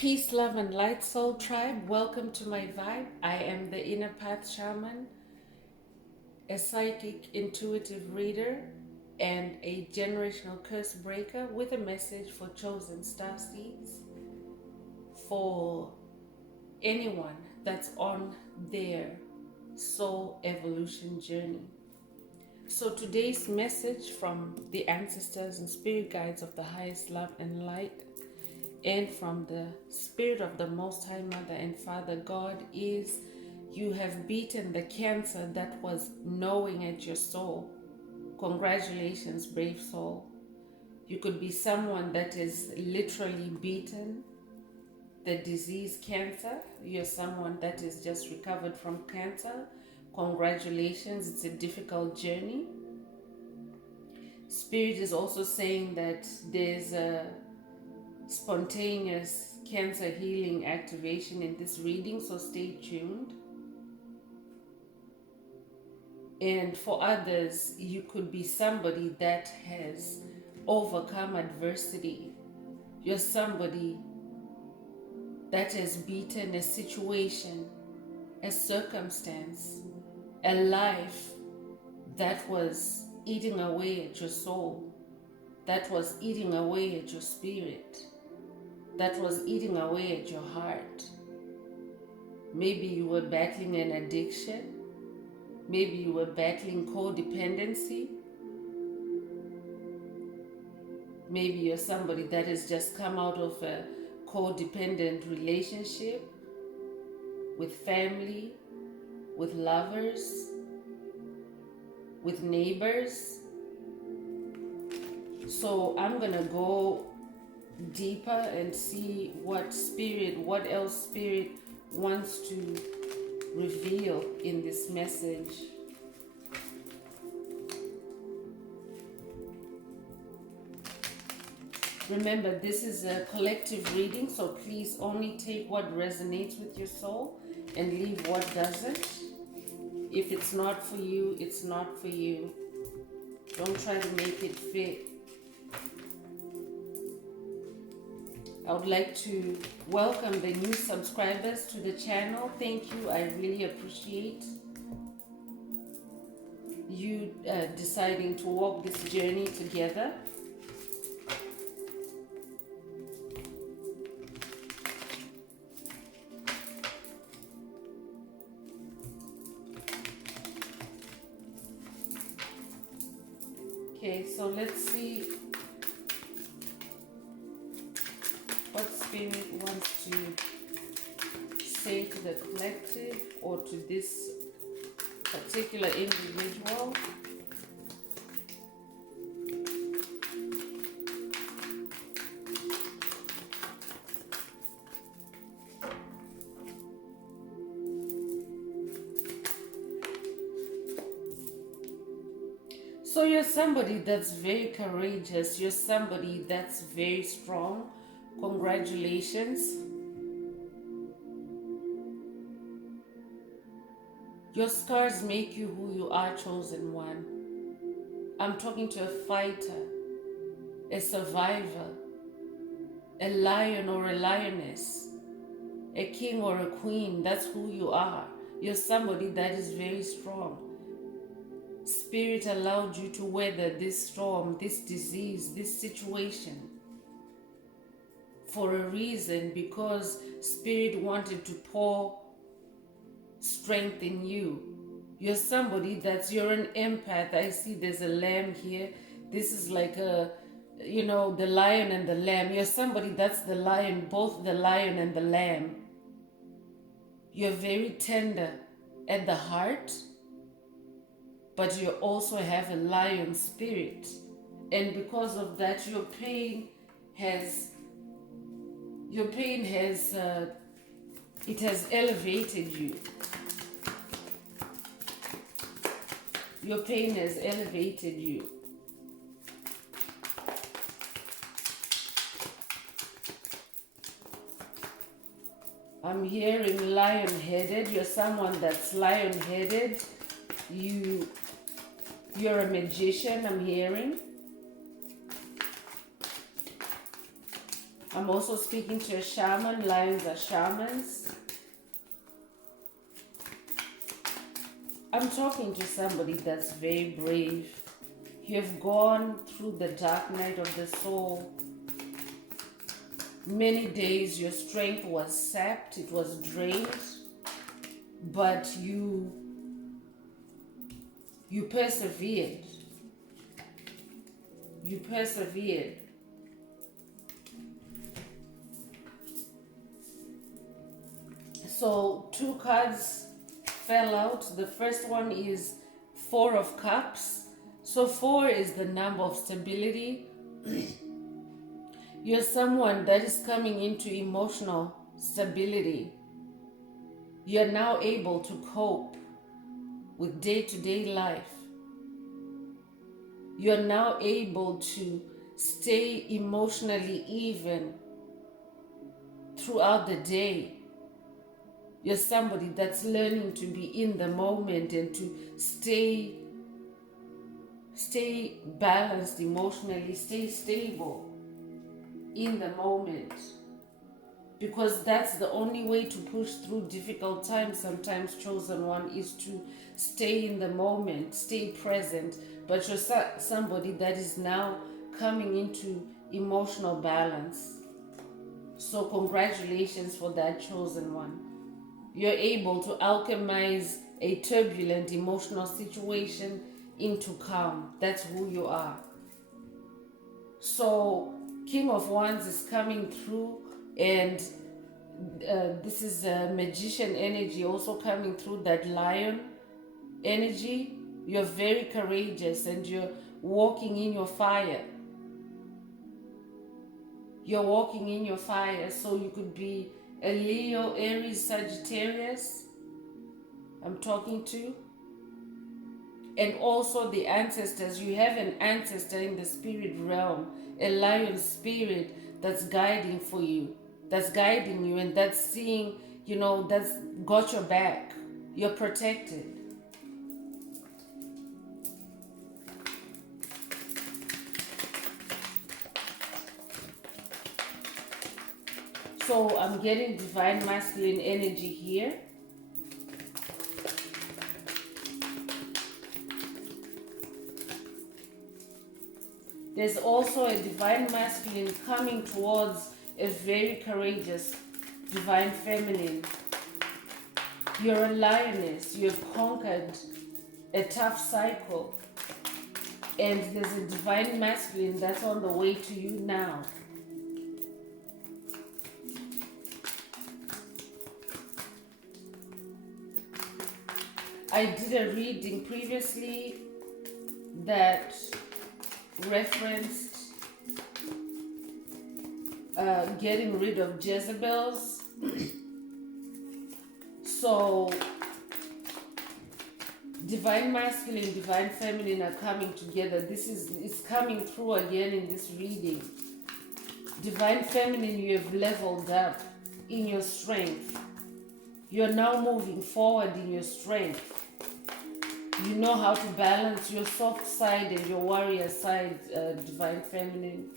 Peace, love, and light, soul tribe. Welcome to my vibe. I am the Inner Path Shaman, a psychic intuitive reader, and a generational curse breaker with a message for chosen star seeds for anyone that's on their soul evolution journey. So today's message from the ancestors and spirit guides of the highest love and light, and from the Spirit of the Most High Mother and Father God, is you have beaten the cancer that was gnawing at your soul. Congratulations, brave soul. You could be someone that is literally beaten the disease cancer. You're someone that is just recovered from cancer. Congratulations, it's a difficult journey. Spirit is also saying that there's a spontaneous cancer healing activation in this reading, so stay tuned. And for others, you could be somebody that has overcome adversity. You're somebody that has beaten a situation, a circumstance, a life that was eating away at your soul, that was eating away at your spirit, that was eating away at your heart. Maybe you were battling an addiction. Maybe you were battling codependency. Maybe you're somebody that has just come out of a codependent relationship with family, with lovers, with neighbors. So I'm gonna go deeper and see what else spirit wants to reveal in this message. Remember, this is a collective reading, so please only take what resonates with your soul and leave what doesn't. If it's not for you, it's not for you. Don't try to make it fit. I would like to welcome the new subscribers to the channel. Thank you. I really appreciate you deciding to walk this journey together. Okay, so let's see what spirit wants to say to the collective or to this particular individual. So you're somebody that's very courageous. You're somebody that's very strong. Congratulations. Your scars make you who you are, chosen one. I'm talking to a fighter, a survivor, a lion or a lioness, a king or a queen. That's who you are. You're somebody that is very strong. Spirit allowed you to weather this storm, this disease, this situation for a reason, because Spirit wanted to pour strength in you. You're somebody you're an empath. I see there's a lamb here. This is like the lion and the lamb. You're somebody that's the lion, both the lion and the lamb. You're very tender at the heart, but you also have a lion spirit. And because of that, your pain has elevated you. Your pain has elevated you. I'm hearing lion-headed. You're someone that's lion-headed. You're a magician, I'm hearing. I'm also speaking to a shaman. Lions are shamans. I'm talking to somebody that's very brave. You have gone through the dark night of the soul. Many days your strength was sapped, it was drained, but you persevered. You persevered. So 2 cards fell out. The first one is 4 of Cups. So 4 is the number of stability. You're someone that is coming into emotional stability. You're now able to cope with day-to-day life. You're now able to stay emotionally even throughout the day. You're somebody that's learning to be in the moment and to stay balanced emotionally, stay stable in the moment. Because that's the only way to push through difficult times. Sometimes, chosen one, is to stay in the moment, stay present. But you're somebody that is now coming into emotional balance. So congratulations for that, chosen one. You're able to alchemize a turbulent emotional situation into calm. That's who you are. So King of Wands is coming through, and this is a magician energy also coming through, that lion energy. You're very courageous and you're walking in your fire. You're walking in your fire. So you could be a Leo, Aries, Sagittarius I'm talking to. And also the ancestors. You have an ancestor in the spirit realm, a lion spirit that's guiding for you, that's guiding you, and that's seeing, that's got your back. You're protected. So I'm getting divine masculine energy here. There's also a divine masculine coming towards a very courageous divine feminine. You're a lioness. You've conquered a tough cycle. And there's a divine masculine that's on the way to you now. I did a reading previously that referenced getting rid of Jezebels. So divine masculine, divine feminine are coming together. It's coming through again in this reading. Divine feminine, you have leveled up in your strength. You're now moving forward in your strength. You know how to balance your soft side and your warrior side, divine feminine.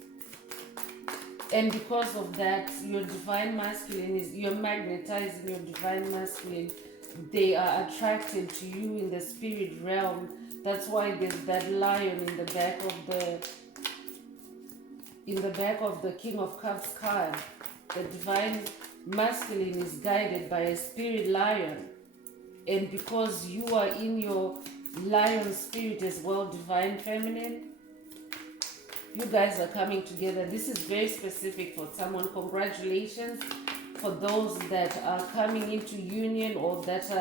And because of that, your divine masculine you're magnetizing your divine masculine. They are attracted to you in the spirit realm. That's why there's that lion in the back of the King of Cups card. The divine masculine is guided by a spirit lion. And because you are in your lion spirit as well, divine feminine, you guys are coming together. This is very specific for someone. Congratulations for those that are coming into union or that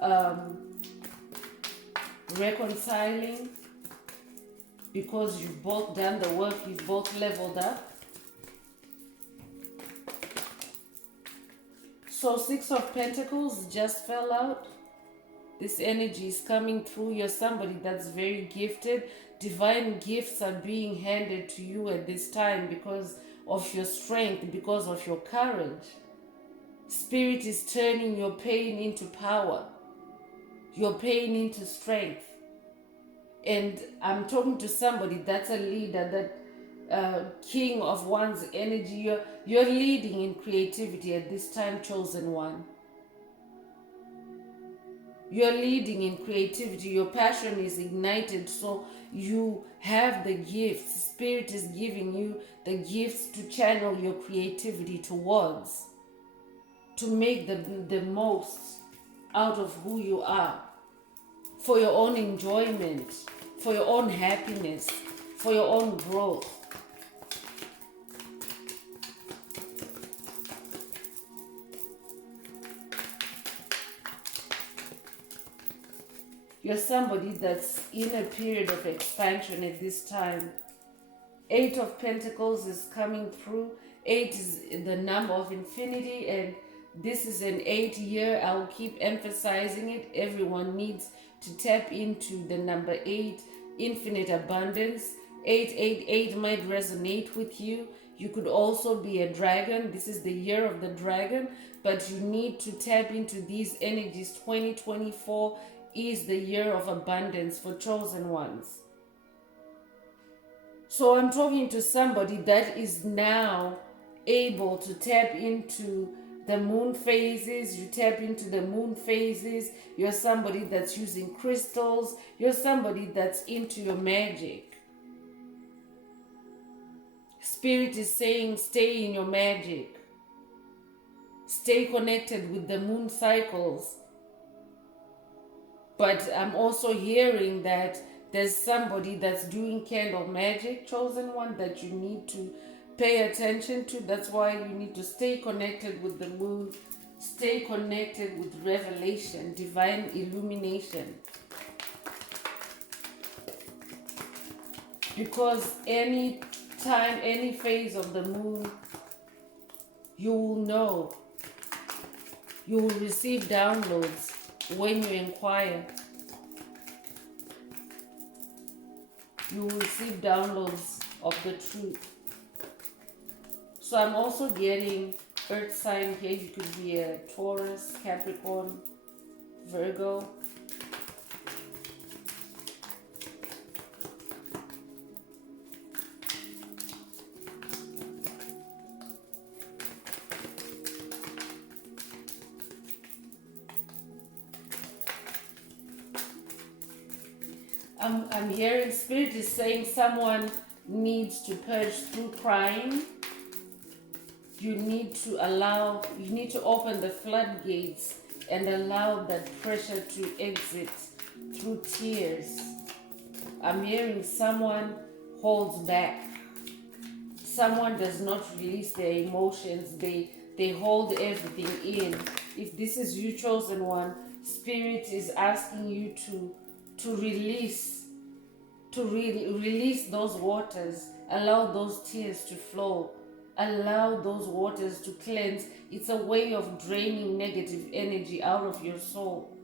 are reconciling, because you've both done the work, you've both leveled up. So 6 of Pentacles just fell out. This energy is coming through. You're somebody that's very gifted. Divine gifts are being handed to you at this time because of your strength, because of your courage. Spirit is turning your pain into power, your pain into strength. And I'm talking to somebody that's a leader, that king of one's energy. You're leading in creativity at this time, chosen one. You're leading in creativity. Your passion is ignited, so you have the gifts. Spirit is giving you the gifts to channel your creativity towards, to make the most out of who you are, for your own enjoyment, for your own happiness, for your own growth. You're somebody that's in a period of expansion at this time. 8 of Pentacles is coming through. 8 is the number of infinity, and this is an 8-year. I'll keep emphasizing it. Everyone needs to tap into the number 8, infinite abundance. 888 might resonate with you. You could also be a dragon. This is the year of the dragon, but you need to tap into these energies. 2024 is the year of abundance for chosen ones. So I'm talking to somebody that is now able to tap into the moon phases. You tap into the moon phases. You're somebody that's using crystals. You're somebody that's into your magic. Spirit is saying stay in your magic. Stay connected with the moon cycles. But I'm also hearing that there's somebody that's doing candle magic, chosen one, that you need to pay attention to. That's why you need to stay connected with the moon, stay connected with revelation, divine illumination. Because any time, any phase of the moon, you will know, you will receive downloads when you inquire. You will receive downloads of the truth. So I'm also getting earth sign here. You could be a Taurus, Capricorn, Virgo. I'm hearing Spirit is saying someone needs to purge through crying. You need to open the floodgates and allow that pressure to exit through tears. I'm hearing someone holds back. Someone does not release their emotions. They hold everything in. If this is you, chosen one, Spirit is asking you to release those waters. Allow those tears to flow. Allow those waters to cleanse. It's a way of draining negative energy out of your soul.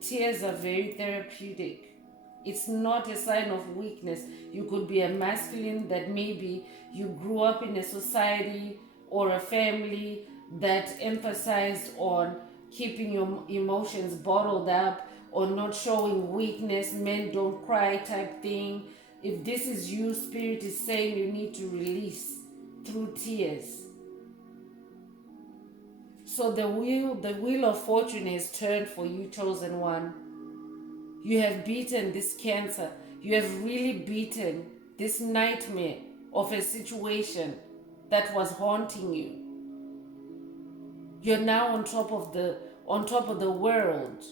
Tears are very therapeutic. It's not a sign of weakness. You could be a masculine that maybe you grew up in a society or a family that emphasized on keeping your emotions bottled up or not showing weakness, men don't cry type thing. If this is you, Spirit is saying you need to release through tears. So the wheel of fortune is turned for you, chosen one. You have beaten this cancer. You have really beaten this nightmare of a situation that was haunting you. You're now on top of the world.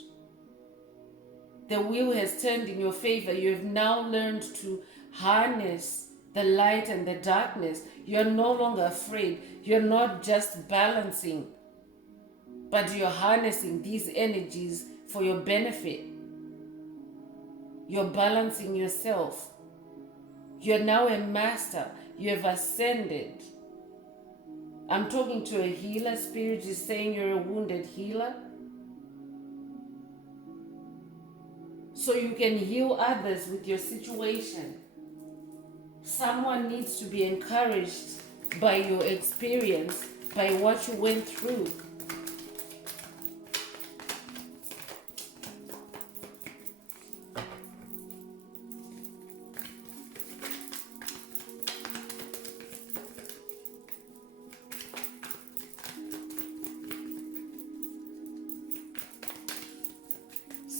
The wheel has turned in your favor. You have now learned to harness the light and the darkness. You're no longer afraid. You're not just balancing, but you're harnessing these energies for your benefit. You're balancing yourself. You're now a master. You have ascended. I'm talking to a healer. Spirit is saying you're a wounded healer. So you can heal others with your situation. Someone needs to be encouraged by your experience, by what you went through.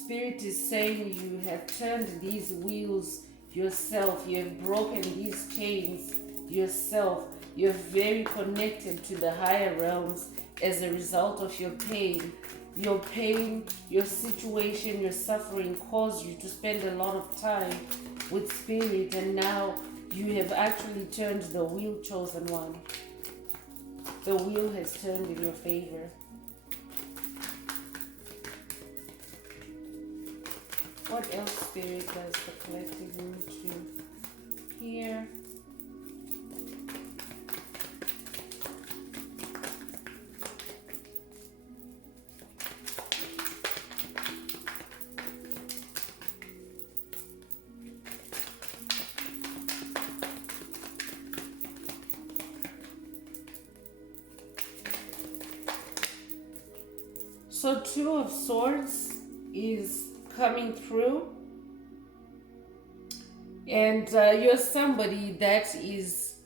Spirit is saying you have turned these wheels yourself. You have broken these chains yourself. You're very connected to the higher realms as a result of your pain. Your pain, your situation, your suffering caused you to spend a lot of time with Spirit, and now you have actually turned the wheel, chosen one. The wheel has turned in your favor. What else, Spirit, does the collective need to hear? So Two of Swords is coming through, and you're somebody that is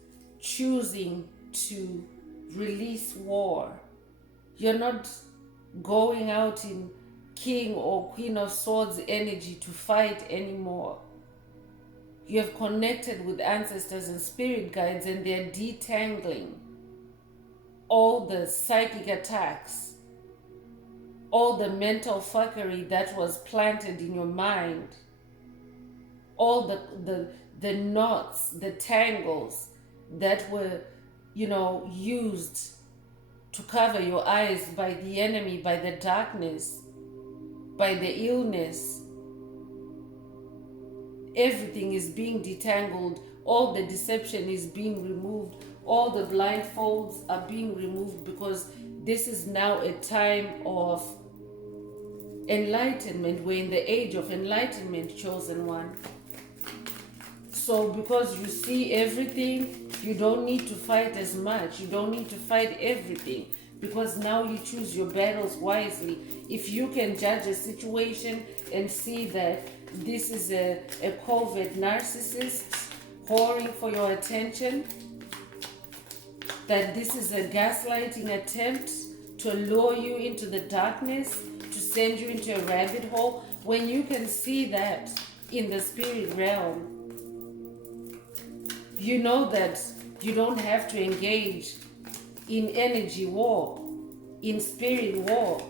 choosing to release war. You're not going out in King or Queen of Swords energy to fight anymore. You have connected with ancestors and spirit guides, and they're detangling all the psychic attacks, all the mental fuckery that was planted in your mind, all the knots, the tangles that were, used to cover your eyes by the enemy, by the darkness, by the illness. Everything is being detangled. All the deception is being removed. All the blindfolds are being removed, because this is now a time of enlightenment. We're in the age of enlightenment, chosen one. So because you see everything, you don't need to fight as much. You don't need to fight everything, because now you choose your battles wisely. If you can judge a situation and see that this is a covert narcissist whoring for your attention, that this is a gaslighting attempt to lure you into the darkness, to send you into a rabbit hole, when you can see that in the spirit realm, you know that you don't have to engage in energy war, in spirit war.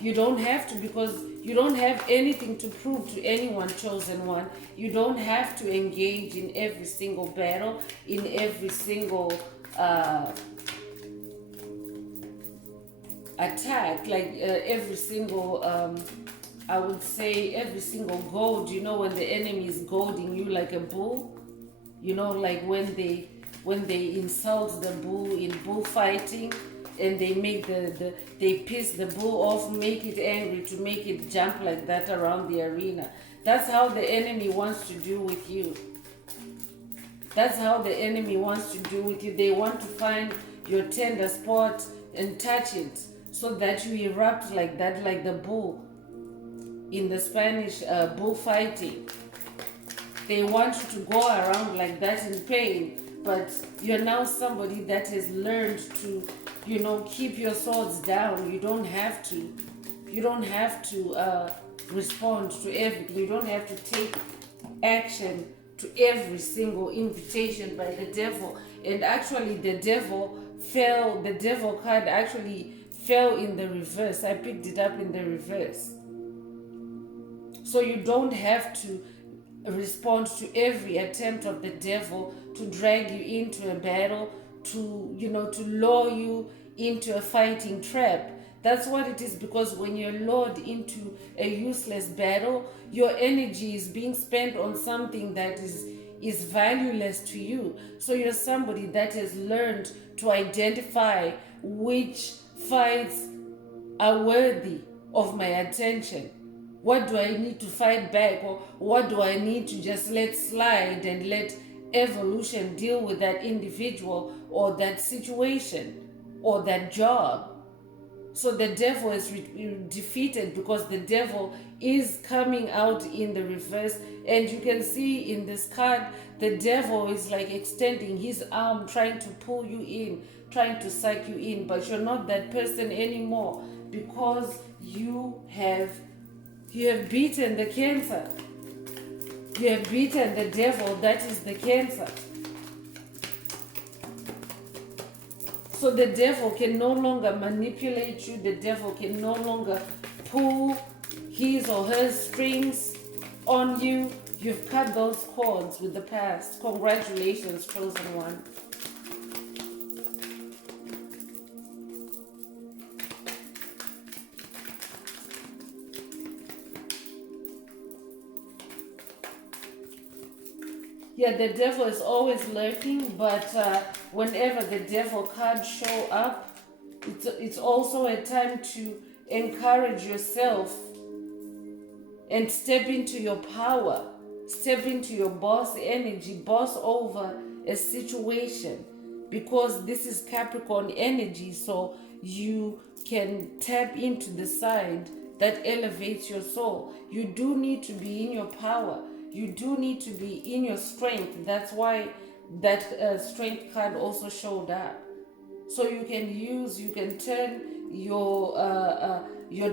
You don't have to, because you don't have anything to prove to anyone, chosen one. You don't have to engage in every single battle, in every single attack, like every single, I would say every single goad. When the enemy is goading you like a bull, like when they insult the bull in bullfighting, and they make they piss the bull off, make it angry, to make it jump like that around the arena. That's how the enemy wants to do with you. That's how the enemy wants to do with you. They want to find your tender spot and touch it, so that you erupt like that, like the bull in the Spanish bullfighting. They want you to go around like that in pain, but you're now somebody that has learned to, keep your swords down. You don't have to respond to everything. You don't have to take action to every single invitation by the devil. And actually the devil card actually fell in the reverse. I picked it up in the reverse. So you don't have to respond to every attempt of the devil to drag you into a battle, to lure you into a fighting trap. That's what it is, because when you're lured into a useless battle, your energy is being spent on something that is valueless to you. So you're somebody that has learned to identify which fights are worthy of my attention. What do I need to fight back, or what do I need to just let slide and let evolution deal with that individual or that situation or that job? So the devil is defeated, because the devil is coming out in the reverse. And you can see in this card, the devil is like extending his arm, trying to pull you in, trying to suck you in, but you're not that person anymore, because you have You have beaten the cancer. You have beaten the devil, that is the cancer. So the devil can no longer manipulate you. The devil can no longer pull his or her strings on you. You've cut those cords with the past. Congratulations, chosen one. Yeah, the devil is always lurking, but whenever the devil cards show up, it's also a time to encourage yourself and step into your power, step into your boss energy, boss over a situation, because this is Capricorn energy, so you can tap into the side that elevates your soul. You do need to be in your power. You do need to be in your strength. That's why that strength card also showed up. So you can turn your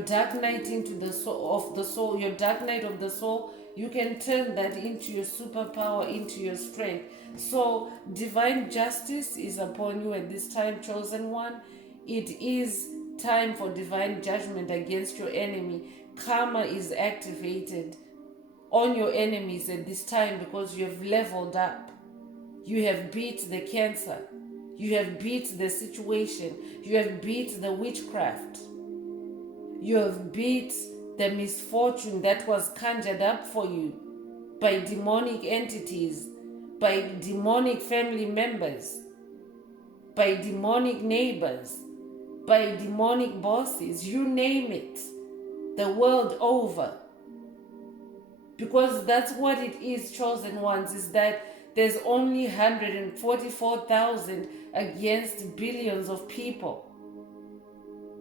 dark night into the soul of the soul, your dark night of the soul. You can turn that into your superpower, into your strength. So divine justice is upon you at this time, chosen one. It is time for divine judgment against your enemy. Karma is activated on your enemies at this time because you have leveled up. You have beat the cancer. You have beat the situation. You have beat the witchcraft. You have beat the misfortune that was conjured up for you by demonic entities, by demonic family members, by demonic neighbors, by demonic bosses, you name it, the world over. Because that's what it is, chosen ones, is that there's only 144,000 against billions of people.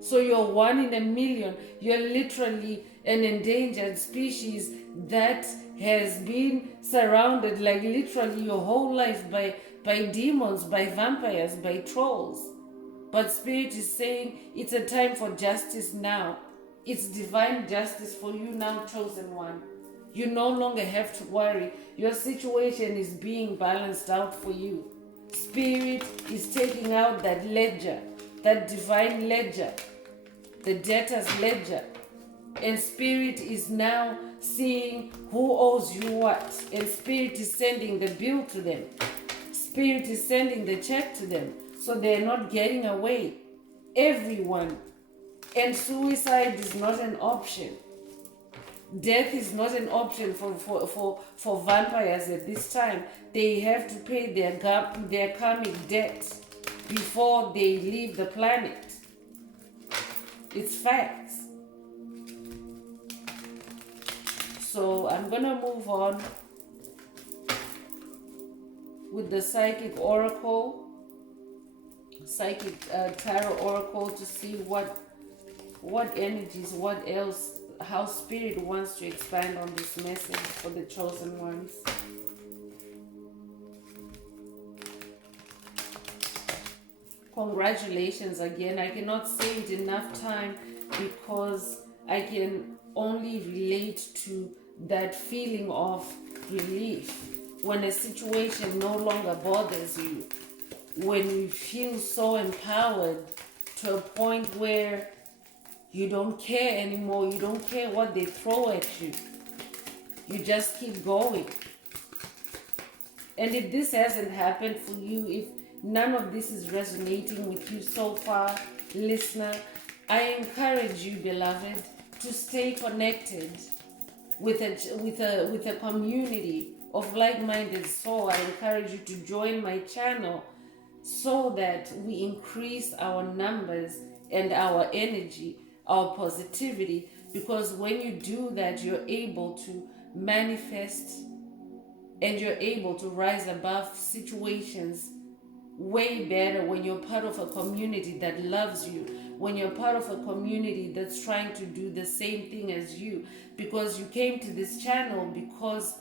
So you're 1 in a million. You're literally an endangered species that has been surrounded, like literally your whole life, by demons, by vampires, by trolls. But Spirit is saying it's a time for justice now. It's divine justice for you now, chosen one. You no longer have to worry. Your situation is being balanced out for you. Spirit is taking out that ledger, that divine ledger, the debtor's ledger. And Spirit is now seeing who owes you what. And Spirit is sending the bill to them. Spirit is sending the check to them. So they're not getting away. Everyone. And suicide is not an option. Death is not an option for vampires at this time. They have to pay their karmic debt before they leave the planet. It's facts. So I'm going to move on with the Psychic Oracle, Psychic Tarot Oracle, to see what energies, what else, how Spirit wants to expand on this message for the chosen ones. Congratulations again. I cannot say it enough time because I can only relate to that feeling of relief when a situation no longer bothers you, when you feel so empowered to a point where you don't care anymore. You don't care what they throw at you. You just keep going. And if this hasn't happened for you, if none of this is resonating with you so far, listener, I encourage you, beloved, to stay connected with a community of like-minded soul. I encourage you to join my channel so that we increase our numbers and our energy, our positivity, because when you do that, you're able to manifest and you're able to rise above situations way better when you're part of a community that loves you, when you're part of a community that's trying to do the same thing as you, because you came to this channel because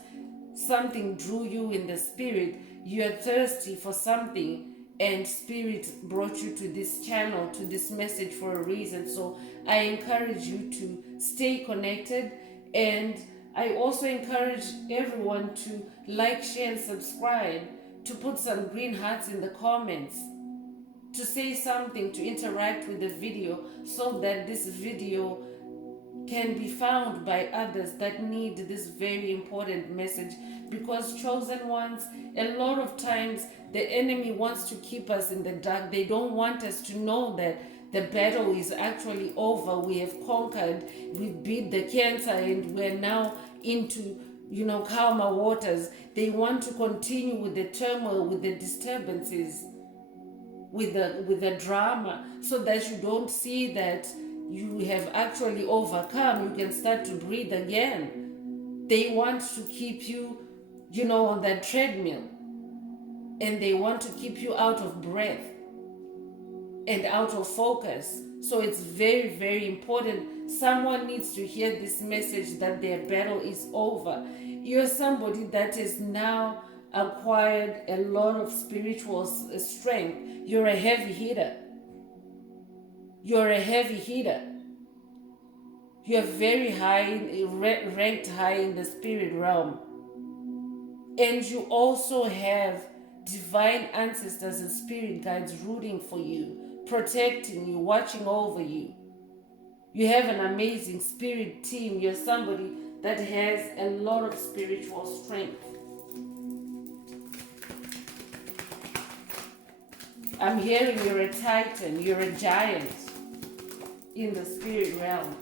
something drew you in the spirit. You're thirsty for something, and Spirit brought you to this channel, to this message for a reason. So I encourage you to stay connected And I also encourage everyone to like, share, and subscribe, to put some green hearts in the comments, to say something, to interact with the video, so that this video can be found by others that need this very important message. Because, chosen ones, a lot of times the enemy wants to keep us in the dark. They don't want us to know that the battle is actually over. We have conquered, we beat the cancer, and we're now into calmer waters. They want to continue with the turmoil, with the disturbances, with the drama, so that you don't see that you have actually overcome. You can start to breathe again. They want to keep you on that treadmill, and they want to keep you out of breath and out of focus. So it's very, very important. Someone needs to hear this message that their battle is over. You're somebody that has now acquired a lot of spiritual strength. You're a heavy hitter. You're a heavy hitter. You're very high, ranked high in the spirit realm. And you also have divine ancestors and spirit guides rooting for you, protecting you, watching over you. You have an amazing spirit team. You're somebody that has a lot of spiritual strength. I'm hearing you're a titan, you're a giant in the spirit realm.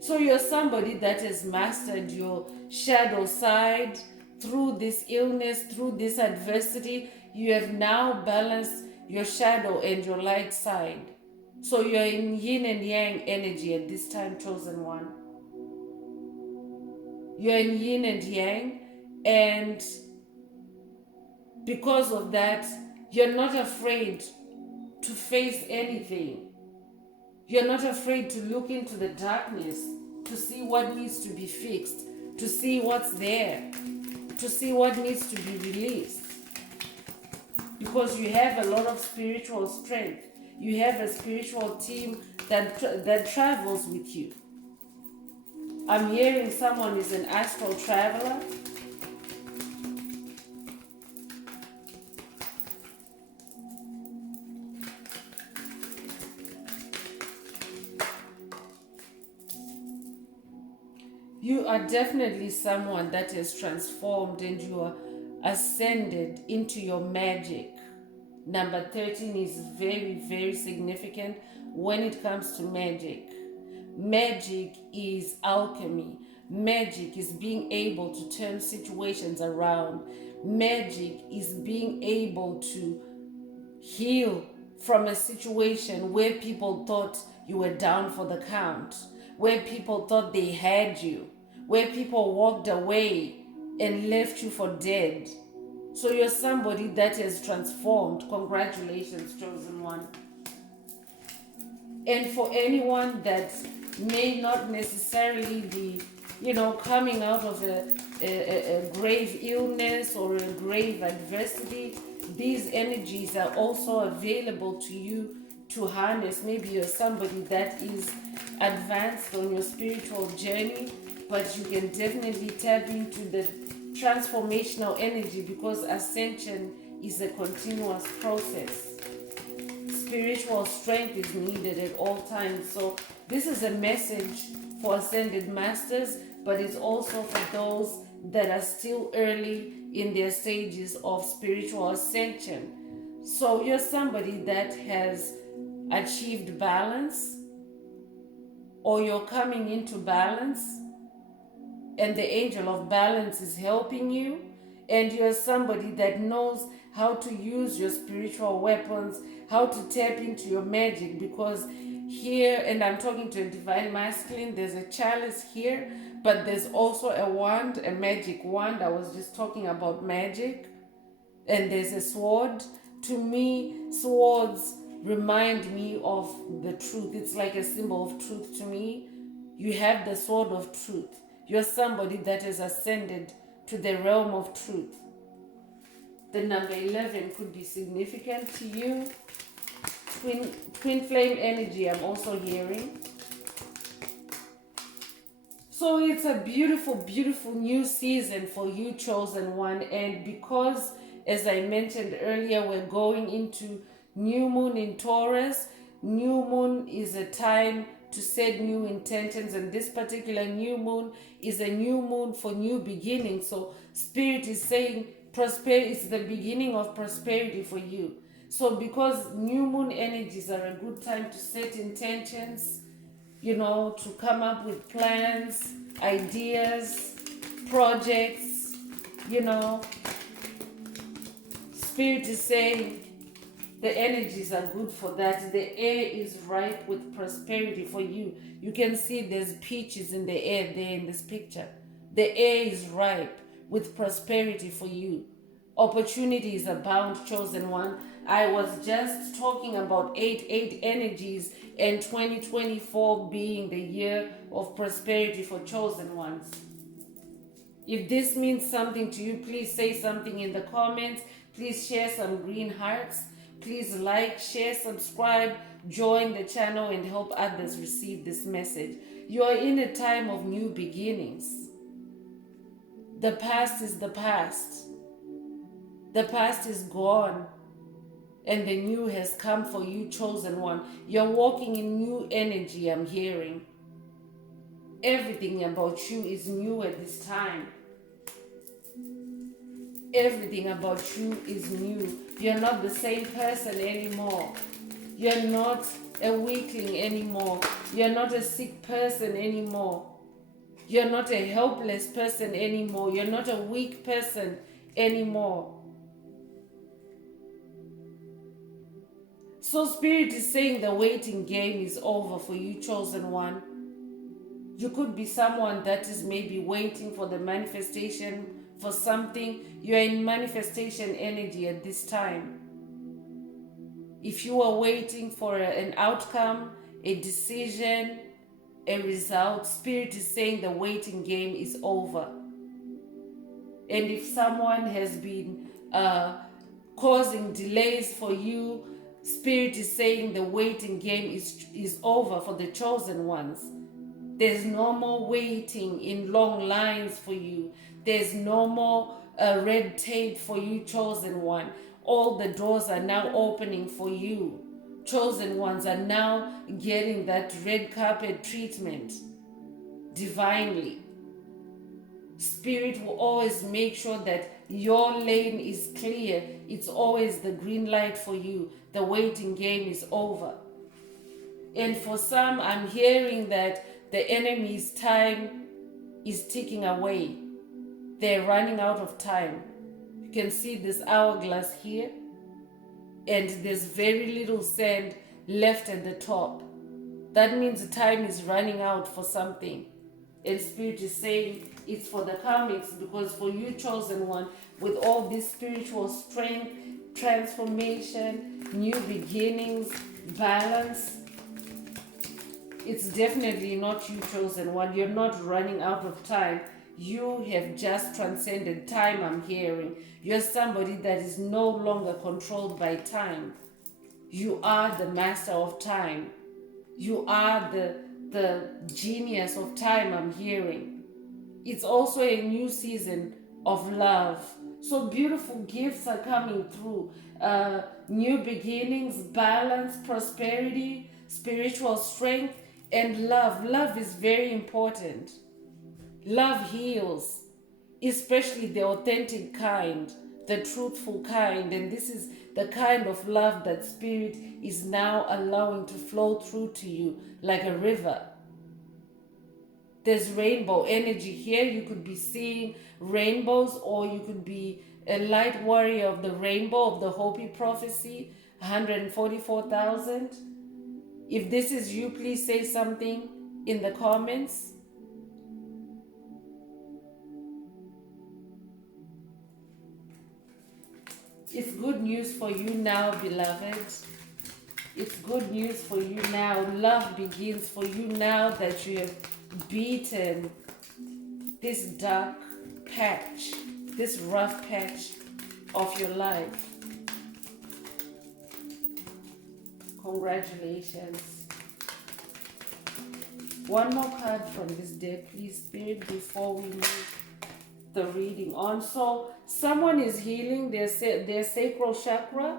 So you're somebody that has mastered your shadow side through this illness, through this adversity. You have now balanced your shadow and your light side. So you're in yin and yang energy at this time, chosen one. You're in yin and yang, and because of that, you're not afraid to face anything. You're not afraid to look into the darkness, to see what needs to be fixed, to see what's there, to see what needs to be released. Because you have a lot of spiritual strength. You have a spiritual team that travels with you. I'm hearing someone is an astral traveler. You are definitely someone that is transformed, and you are ascended into your magic. Number 13 is very, very significant when it comes to magic. Magic is alchemy. Magic is being able to turn situations around. Magic is being able to heal from a situation where people thought you were down for the count, where people thought they had you, where people walked away and left you for dead. So you're somebody that has transformed. Congratulations, chosen one. And for anyone that may not necessarily be, coming out of a grave illness or a grave adversity, these energies are also available to you to harness. Maybe you're somebody that is advanced on your spiritual journey, but you can definitely tap into the transformational energy, because ascension is a continuous process. Spiritual strength is needed at all times. So this is a message for ascended masters, but it's also for those that are still early in their stages of spiritual ascension. So you're somebody that has achieved balance, or you're coming into balance, and the angel of balance is helping you, and you're somebody that knows how to use your spiritual weapons, how to tap into your magic. Because here, and I'm talking to a divine masculine, there's a chalice here, but there's also a wand, a magic wand. I was just talking about magic. And there's a sword. To me, swords remind me of the truth. It's like a symbol of truth to me. You have the sword of truth. You're somebody that has ascended to the realm of truth. The number 11 could be significant to you. twin flame energy I'm also hearing. So it's a beautiful, beautiful new season for you, chosen one. And because, as I mentioned earlier, we're going into new moon in Taurus. New moon is a time to set new intentions, and this particular new moon is a new moon for new beginnings. So Spirit is saying prosperity is the beginning of prosperity for you. So because new moon energies are a good time to set intentions, to come up with plans, ideas, projects, Spirit is saying the energies are good for that. The air is ripe with prosperity for you. You can see there's peaches in the air there in this picture. The air is ripe with prosperity for you. Opportunities abound, chosen one. I was just talking about 8 energies and 2024 being the year of prosperity for chosen ones. If this means something to you, please say something in the comments. Please share some green hearts. Please like, share, subscribe, join the channel and help others receive this message. You are in a time of new beginnings. The past is the past. The past is gone. And the new has come for you, chosen one. You're walking in new energy, I'm hearing. Everything about you is new at this time. Everything about you is new. You're not the same person anymore. You're not a weakling anymore. You're not a sick person anymore. You're not a helpless person anymore. You're not a weak person anymore. So Spirit is saying the waiting game is over for you, chosen one. You could be someone that is maybe waiting for the manifestation for something. You're in manifestation energy at this time. If you are waiting for an outcome, a decision, a result, Spirit is saying the waiting game is over. And if someone has been causing delays for you, Spirit is saying the waiting game is over for the chosen ones. There's no more waiting in long lines for you. There's no more red tape for you, chosen one. All the doors are now opening for you. Chosen ones are now getting that red carpet treatment divinely. Spirit will always make sure that your lane is clear. It's always the green light for you. The waiting game is over. And for some, I'm hearing that the enemy's time is ticking away. They're running out of time. You can see this hourglass here, and there's very little sand left at the top. That means the time is running out for something. And Spirit is saying it's for the karmics, because for you, chosen one, with all this spiritual strength, transformation, new beginnings, balance, it's definitely not you, chosen one. You're not running out of time. You have just transcended time, I'm hearing. You're somebody that is no longer controlled by time. You are the master of time. You are the genius of time, I'm hearing. It's also a new season of love. So beautiful gifts are coming through. New beginnings, balance, prosperity, spiritual strength, and love. Love is very important. Love heals, especially the authentic kind, the truthful kind. And this is the kind of love that Spirit is now allowing to flow through to you like a river. There's rainbow energy here. You could be seeing rainbows, or you could be a light warrior of the rainbow of the Hopi prophecy, 144,000. If this is you, please say something in the comments. It's good news for you now, beloved. It's good news for you now. Love begins for you now that you have beaten this dark patch, this rough patch of your life. Congratulations. One more card from this deck, please, Spirit, before we move the reading on. So someone is healing their sacral chakra.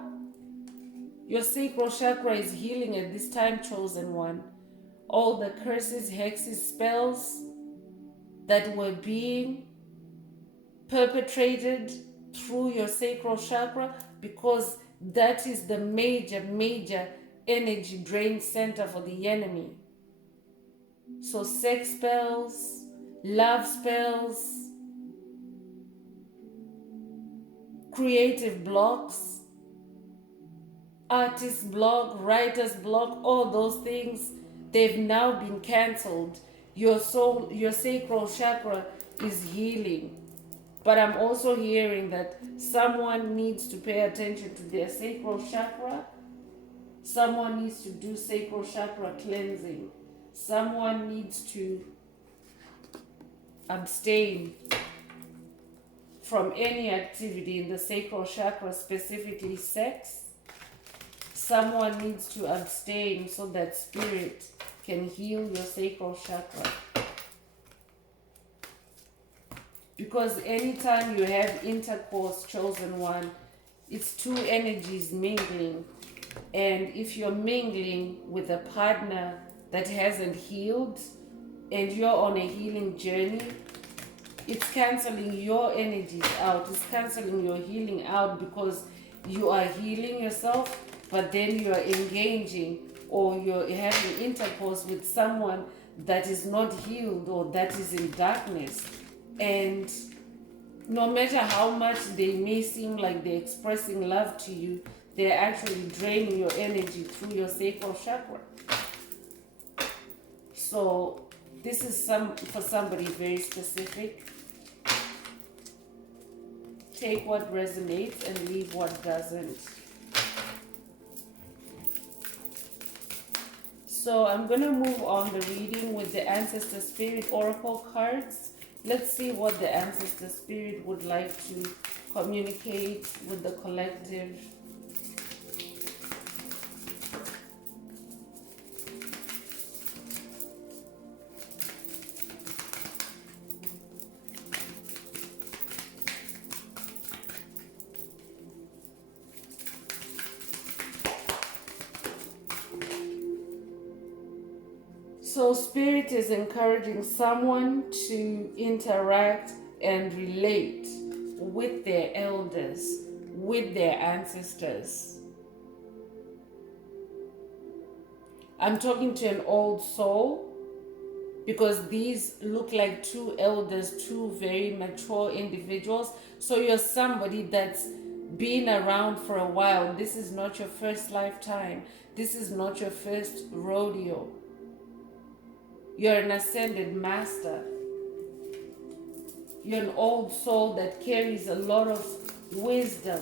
Your sacral chakra is healing at this time, chosen one. All the curses, hexes, spells that were being perpetrated through your sacral chakra, because that is the major energy drain center for the enemy. So sex spells, love spells, creative blocks, artist block, writer's block, all those things, they've now been cancelled. Your soul, your sacral chakra is healing. But I'm also hearing that someone needs to pay attention to their sacral chakra. Someone needs to do sacral chakra cleansing. Someone needs to abstain from any activity in the sacral chakra, specifically sex. Someone needs to abstain so that spirit can heal your sacral chakra. Because anytime you have intercourse, chosen one, it's two energies mingling. And if you're mingling with a partner that hasn't healed and you're on a healing journey, it's canceling your energies out. It's canceling your healing out, because you are healing yourself, but then you are engaging or you're having intercourse with someone that is not healed or that is in darkness. And no matter how much they may seem like they're expressing love to you, they're actually draining your energy through your sacral chakra. So this is for somebody very specific. Take what resonates and leave what doesn't. So I'm going to move on the reading with the Ancestor Spirit Oracle cards. Let's see what the Ancestor Spirit would like to communicate with the collective. So Spirit is encouraging someone to interact and relate with their elders, with their ancestors. I'm talking to an old soul, because these look like two elders, two very mature individuals. So you're somebody that's been around for a while. This is not your first lifetime. This is not your first rodeo. You're an ascended master. You're an old soul that carries a lot of wisdom.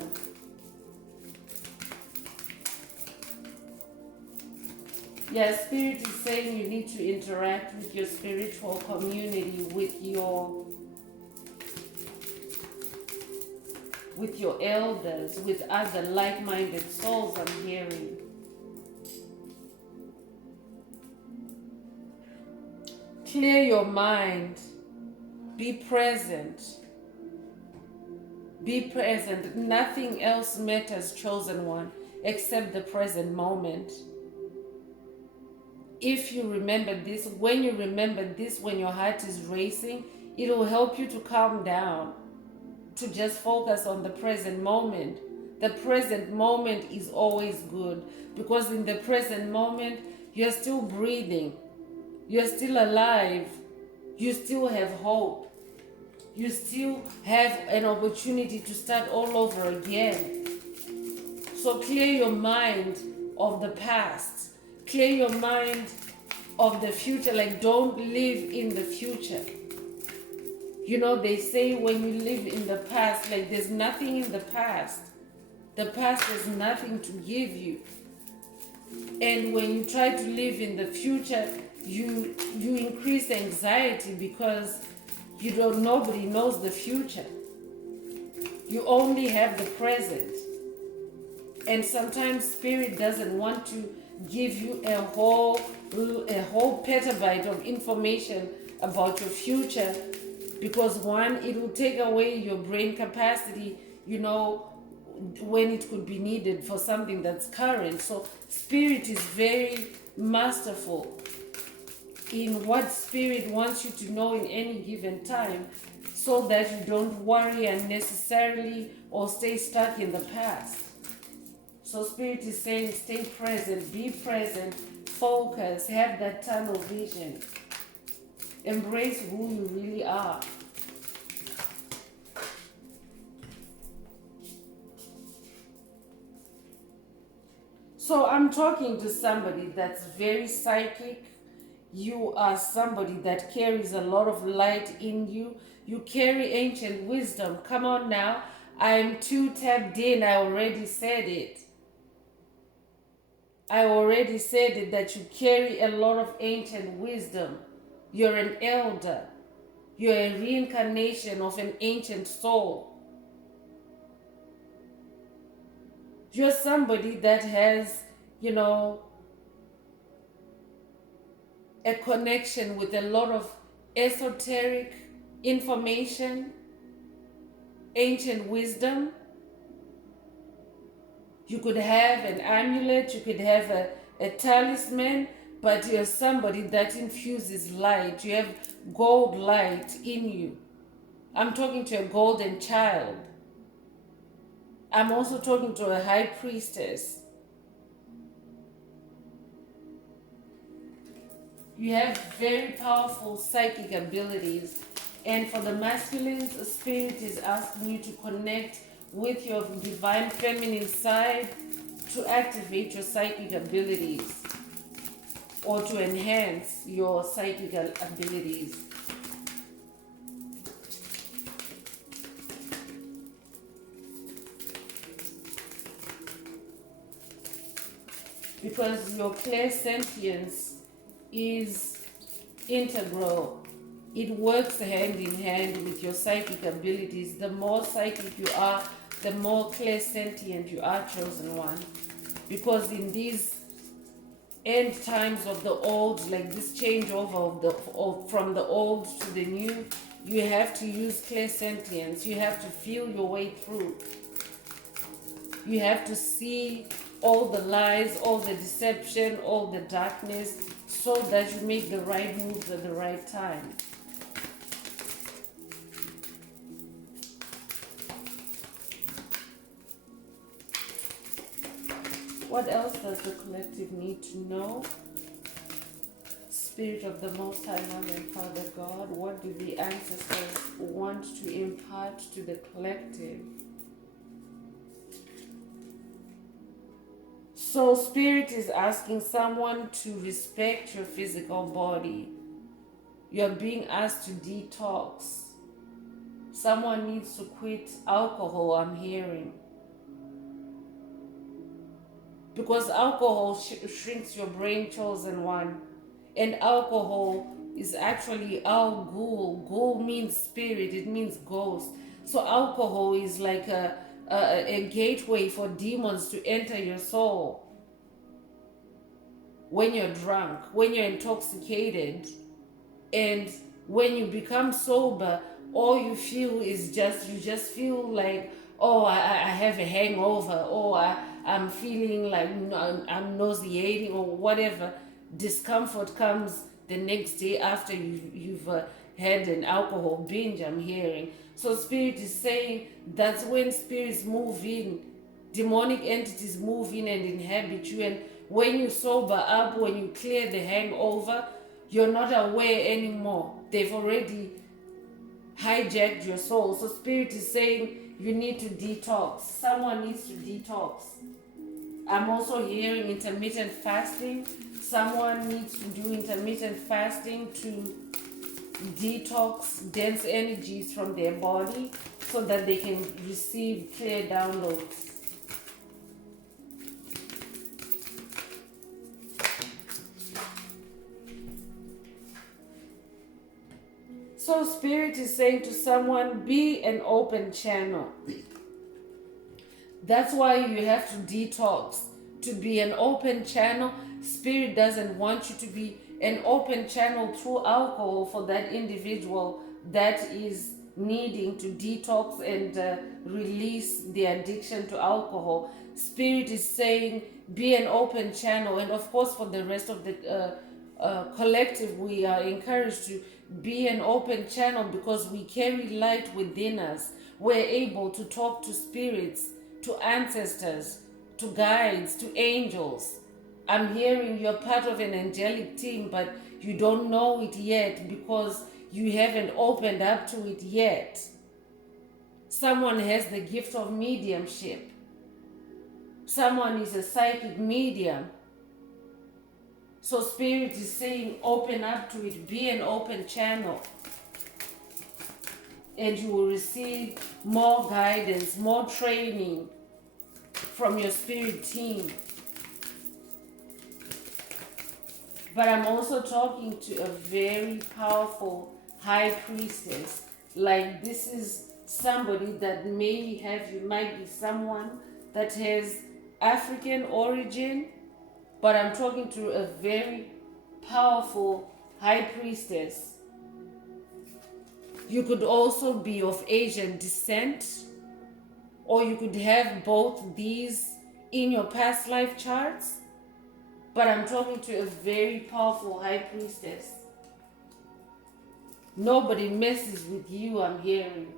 Yeah, Spirit is saying you need to interact with your spiritual community, with your elders, with other like-minded souls, I'm hearing. Clear your mind. Be present. Be present. Nothing else matters, chosen one, except the present moment. If you remember this, when you remember this, when your heart is racing, it will help you to calm down, to just focus on the present moment. The present moment is always good, because in the present moment, you're still breathing. You're still alive. You still have hope. You still have an opportunity to start all over again. So clear your mind of the past. Clear your mind of the future. Like, don't live in the future. You know, they say when you live in the past, like, there's nothing in the past. The past has nothing to give you. And when you try to live in the future, you increase anxiety, because nobody knows the future. You only have the present. And sometimes Spirit doesn't want to give you a whole petabyte of information about your future, because one, it will take away your brain capacity, when it could be needed for something that's current. So spirit is very masterful in what spirit wants you to know in any given time, so that you don't worry unnecessarily or stay stuck in the past. So spirit is saying stay present, be present, focus, have that tunnel vision, embrace who you really are. So I'm talking to somebody that's very psychic. You are somebody that carries a lot of light in you. You carry ancient wisdom. Come on now. I'm too tapped in. I already said it. That you carry a lot of ancient wisdom. You're an elder. You're a reincarnation of an ancient soul. You're somebody that has, a connection with a lot of esoteric information, ancient wisdom. You could have an amulet, you could have a talisman, but you're somebody that infuses light. You have gold light in you. I'm talking to a golden child. I'm also talking to a high priestess. You have very powerful psychic abilities. And for the masculine, spirit is asking you to connect with your divine feminine side to activate your psychic abilities or to enhance your psychic abilities. Because your clairsentience is integral. It works hand in hand with your psychic abilities. The more psychic you are, the more clairsentient you are, chosen one. Because in these end times of the old, like this changeover from the old to the new, you have to use clairsentience. You have to feel your way through. You have to see all the lies, all the deception, all the darkness, so that you make the right moves at the right time. What else does the collective need to know? Spirit of the Most High Mother and Father God, what do the ancestors want to impart to the collective? So spirit is asking someone to respect your physical body. You're being asked to detox. Someone needs to quit alcohol, I'm hearing. Because alcohol shrinks your brain, chosen one. And alcohol is actually al-Ghul. Ghul means spirit, it means ghost. So alcohol is like a gateway for demons to enter your soul. When you're drunk, when you're intoxicated, and when you become sober, all you feel is you just feel like, oh, I have a hangover, or I'm feeling like I'm nauseating, or whatever. Discomfort comes the next day after you've had an alcohol binge, I'm hearing. So spirit is saying that's when spirits move in, demonic entities move in and inhabit you. And when you sober up, when you clear the hangover, you're not aware anymore. They've already hijacked your soul. So spirit is saying you need to detox. Someone needs to detox. I'm also hearing intermittent fasting. Someone needs to do intermittent fasting to detox dense energies from their body so that they can receive clear downloads. So spirit is saying to someone, be an open channel. That's why you have to detox, to be an open channel. Spirit doesn't want you to be an open channel through alcohol for that individual that is needing to detox and release the addiction to alcohol. Spirit is saying be an open channel, and of course for the rest of the collective, we are encouraged to be an open channel because we carry light within us. We're able to talk to spirits, to ancestors, to guides, to angels. I'm hearing you're part of an angelic team, but you don't know it yet because you haven't opened up to it yet. Someone has the gift of mediumship. Someone is a psychic medium. So Spirit is saying open up to it, be an open channel. And you will receive more guidance, more training from your spirit team. But I'm also talking to a very powerful high priestess. Like this is somebody that might be someone that has African origin, but I'm talking to a very powerful high priestess. You could also be of Asian descent, or you could have both these in your past life charts. But I'm talking to a very powerful high priestess. Nobody messes with you, I'm hearing.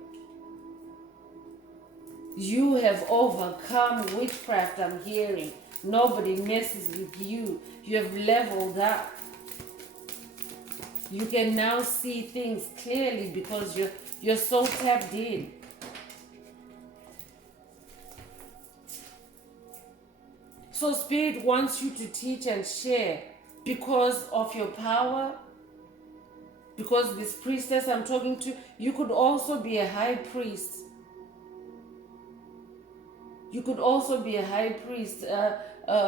You have overcome witchcraft, I'm hearing. Nobody messes with you. You have leveled up. You can now see things clearly because you're so tapped in. So Spirit wants you to teach and share because of your power. Because this priestess I'm talking to, you could also be a high priest. You could also be a high priest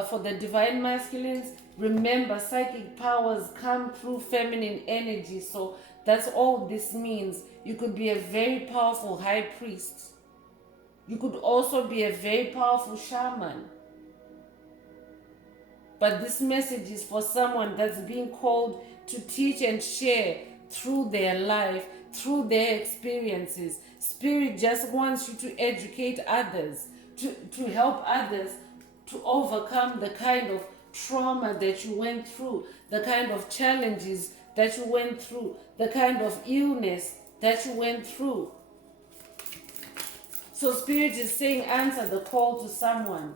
for the divine masculines. Remember, psychic powers come through feminine energy. So that's all this means. You could be a very powerful high priest. You could also be a very powerful shaman. But this message is for someone that's being called to teach and share through their life, through their experiences. Spirit just wants you to educate others, to help others to overcome the kind of trauma that you went through, the kind of challenges that you went through, the kind of illness that you went through. So Spirit is saying answer the call to someone.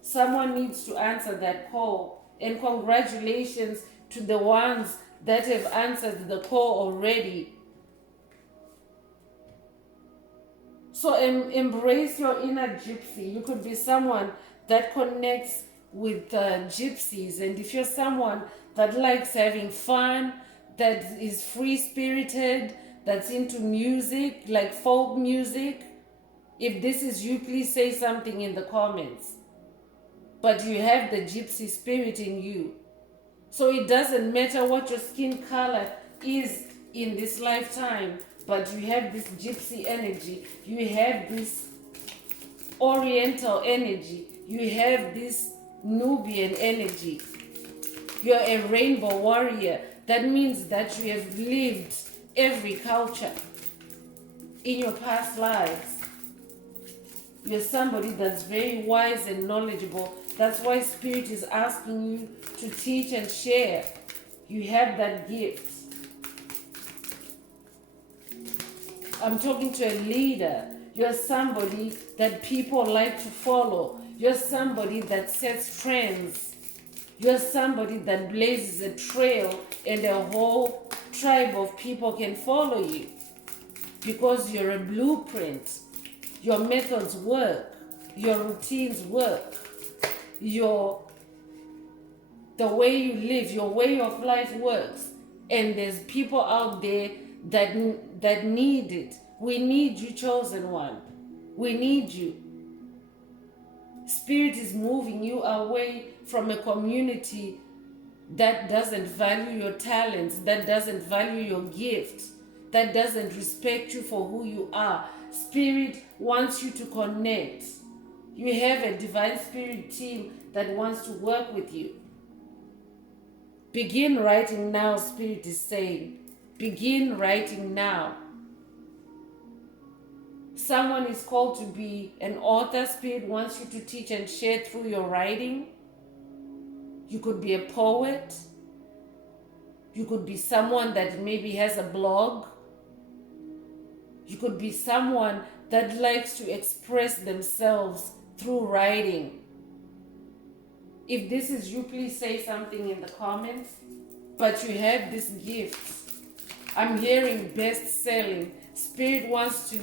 Someone needs to answer that call. And congratulations to the ones that have answered the call already. So embrace your inner gypsy. You could be someone that connects with gypsies. And if you're someone that likes having fun, that is free-spirited, that's into music, like folk music, if this is you, please say something in the comments. But you have the gypsy spirit in you. So it doesn't matter what your skin color is in this lifetime, but you have this gypsy energy. You have this oriental energy. You have this Nubian energy. You're a rainbow warrior. That means that you have lived every culture in your past lives. You're somebody that's very wise and knowledgeable. That's why Spirit is asking you to teach and share. You have that gift. I'm talking to a leader. You're somebody that people like to follow. You're somebody that sets trends. You're somebody that blazes a trail and a whole tribe of people can follow you. Because you're a blueprint. Your methods work. Your routines work. The way you live, your way of life works. And there's people out there that need it. We need you, chosen one. We need you. Spirit is moving you away from a community that doesn't value your talents, that doesn't value your gifts, that doesn't respect you for who you are. Spirit wants you to connect You have a divine spirit team that wants to work with you. Begin writing now, Spirit is saying. Begin writing now. Someone is called to be an author. Spirit wants you to teach and share through your writing. You could be a poet. You could be someone that maybe has a blog. You could be someone that likes to express themselves through writing. If this is you, please say something in the comments. But you have this gift. I'm hearing best-selling. Spirit wants to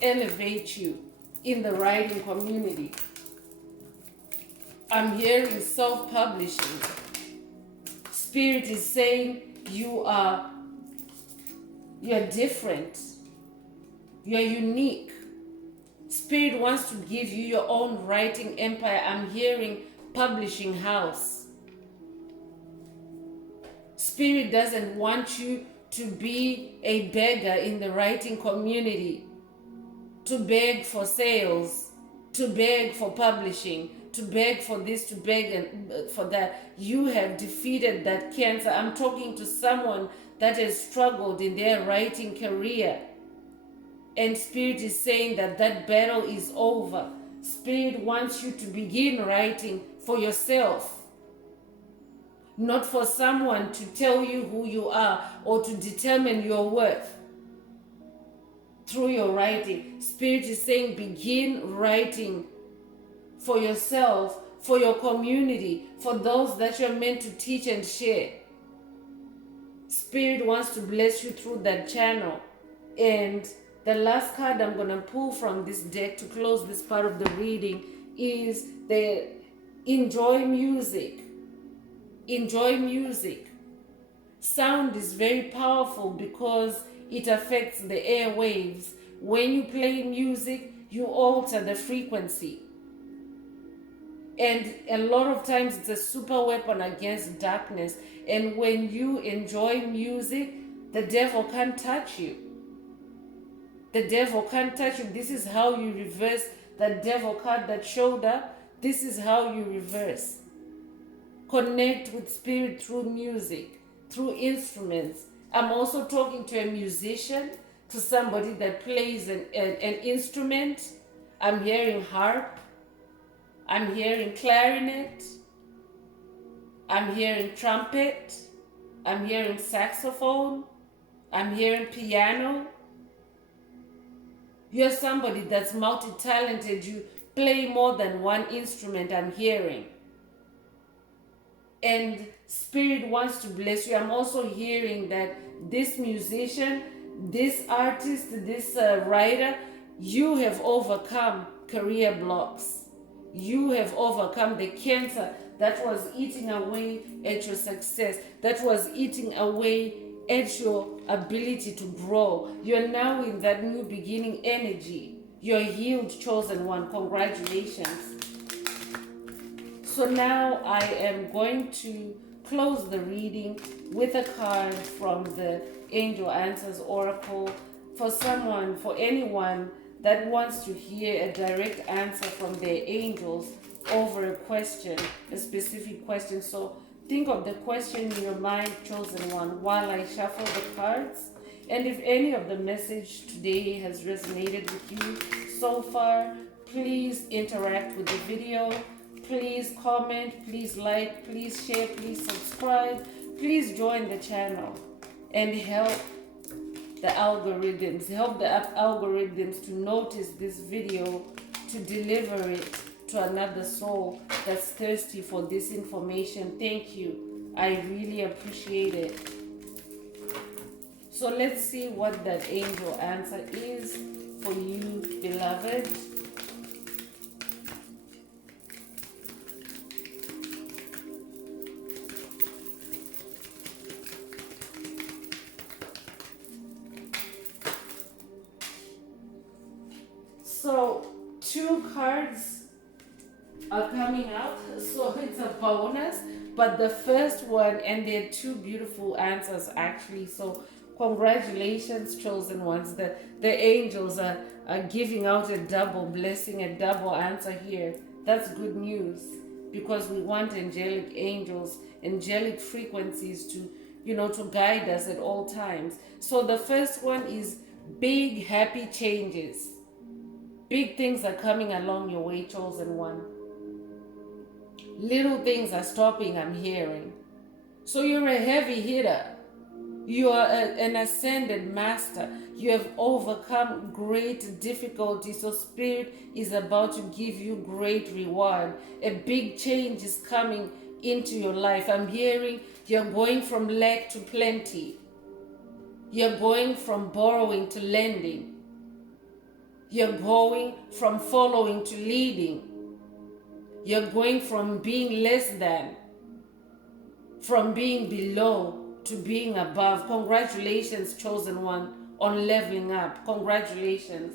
elevate you in the writing community. I'm hearing self-publishing. Spirit is saying you're different. You're unique. Spirit wants to give you your own writing empire. I'm hearing publishing house. Spirit doesn't want you to be a beggar in the writing community, to beg for sales, to beg for publishing, to beg for this, to beg for that. You have defeated that cancer. I'm talking to someone that has struggled in their writing career. And Spirit is saying that that battle is over. Spirit wants you to begin writing for yourself. Not for someone to tell you who you are or to determine your worth through your writing. Spirit is saying begin writing for yourself, for your community, for those that you're meant to teach and share. Spirit wants to bless you through that channel. And the last card I'm going to pull from this deck to close this part of the reading is the enjoy music. Enjoy music. Sound is very powerful because it affects the airwaves. When you play music, you alter the frequency. And a lot of times it's a super weapon against darkness. And when you enjoy music, the devil can't touch you. The devil can't touch you. This is how you reverse that devil card that showed up. This is how you reverse. Connect with Spirit through music, through instruments. I'm also talking to a musician, to somebody that plays an instrument. I'm hearing harp. I'm hearing clarinet. I'm hearing trumpet. I'm hearing saxophone. I'm hearing piano. You're somebody that's multi-talented. You play more than one instrument, I'm hearing. And Spirit wants to bless you. I'm also hearing that this musician, this artist, this writer, you have overcome career blocks. You have overcome the cancer that was eating away at your success, that was eating away at your ability to grow. You're now in that new beginning energy. You're healed, chosen one. Congratulations. So now I am going to close the reading with a card from the Angel Answers Oracle for someone, for anyone that wants to hear a direct answer from their angels over a question, a specific question. So think of the question in your mind, chosen one, while I shuffle the cards. And if any of the message today has resonated with you so far, please interact with the video. Please comment, please like, please share, please subscribe. Please join the channel and help the algorithms. Help the algorithms to notice this video, to deliver it to another soul that's thirsty for this information. Thank you. I really appreciate it. So let's see what that angel answer is for you, beloved. So 2 cards are coming out, so it's a bonus, but the first one, and there are 2 beautiful answers actually, so congratulations, chosen ones. The angels are giving out a double blessing, a double answer here. That's good news, because we want angelic angels, angelic frequencies to, to guide us at all times. So the first one is big, happy changes. Big things are coming along your way, chosen one. Little things are stopping, I'm hearing. So you're a heavy hitter. You are an ascended master. You have overcome great difficulty. So Spirit is about to give you great reward. A big change is coming into your life. I'm hearing you're going from lack to plenty. You're going from borrowing to lending. You're going from following to leading. You're going from being less than, from being below to being above. Congratulations, chosen one, on leveling up. Congratulations.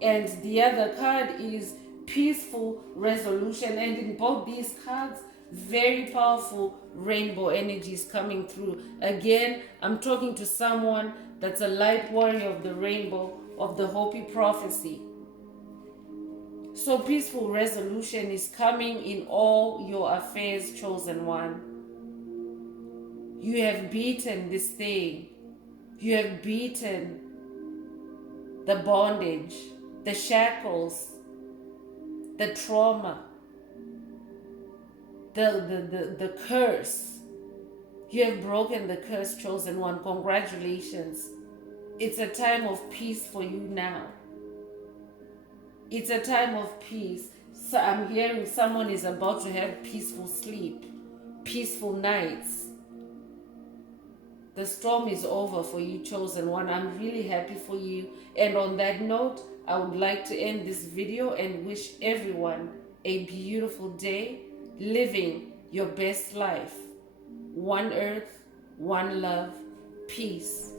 And the other card is peaceful resolution. And in both these cards, very powerful rainbow energies coming through. Again, I'm talking to someone that's a light warrior of the rainbow, of the Hopi prophecy. So peaceful resolution is coming in all your affairs, chosen one. You have beaten this thing. You have beaten the bondage, the shackles, the trauma, the curse. You have broken the curse, chosen one. Congratulations. It's a time of peace for you now. It's a time of peace. So I'm hearing someone is about to have peaceful sleep, peaceful nights. The storm is over for you, chosen one. I'm really happy for you. And on that note, I would like to end this video and wish everyone a beautiful day, living your best life. One earth, one love, peace.